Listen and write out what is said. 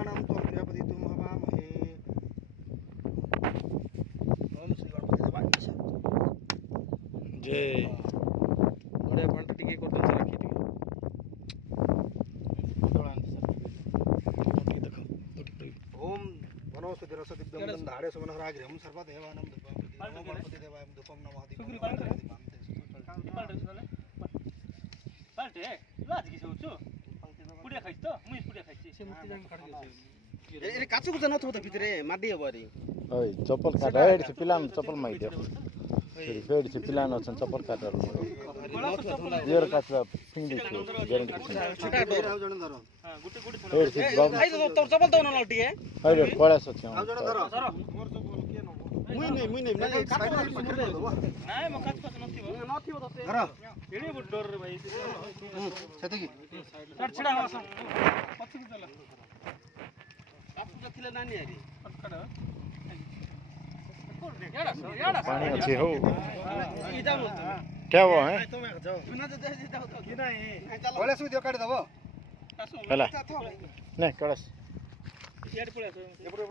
देवानां त्वं प्रपदितुं हवामहे। ओम श्री गणपति देवाय नमः। जय बड़े पंट टिके करदम से रखी टिके ओम वनौषधि रस दिव्यं गन्धारे सुमनहराग्रहं सर्वदेवानां धूपं प्रदीपं गणपति देवाय धूपं नमः दीपं पाल्टे लाज कि सोचु पुडिया खाइछ त मुई पुडिया खाइछि सेमति जान खड ए काचु कुछ नथो त भितरे माडी हबरी ओइ चप्पल काट हेड से पिलाम चप्पल माइ दे फेड से पिलान अछन चप्पल काट दियर काट सिंगल गारंटी छोटा डोर आउ जण धर हां गुटे गुटे हेड से बाबू भाई तो चप्पल दउन लटी है हेड पळा सछ आउ जण धर मोर चप्पल के न मुई नै काचु नाय म काच काच नथिबो तते धर एडी बड डर रे भाई सेतकी छड छडा हस पछी चला काचु जथिले नानी हरी पटकड याडा पानी अच्छे हो ई जाऊ क्या हुआ है तुम जाओ बिना दे जाओ कि नहीं चलो बोले सुई दियो काट दबो पहला नहीं कड़स याड पळे एपरे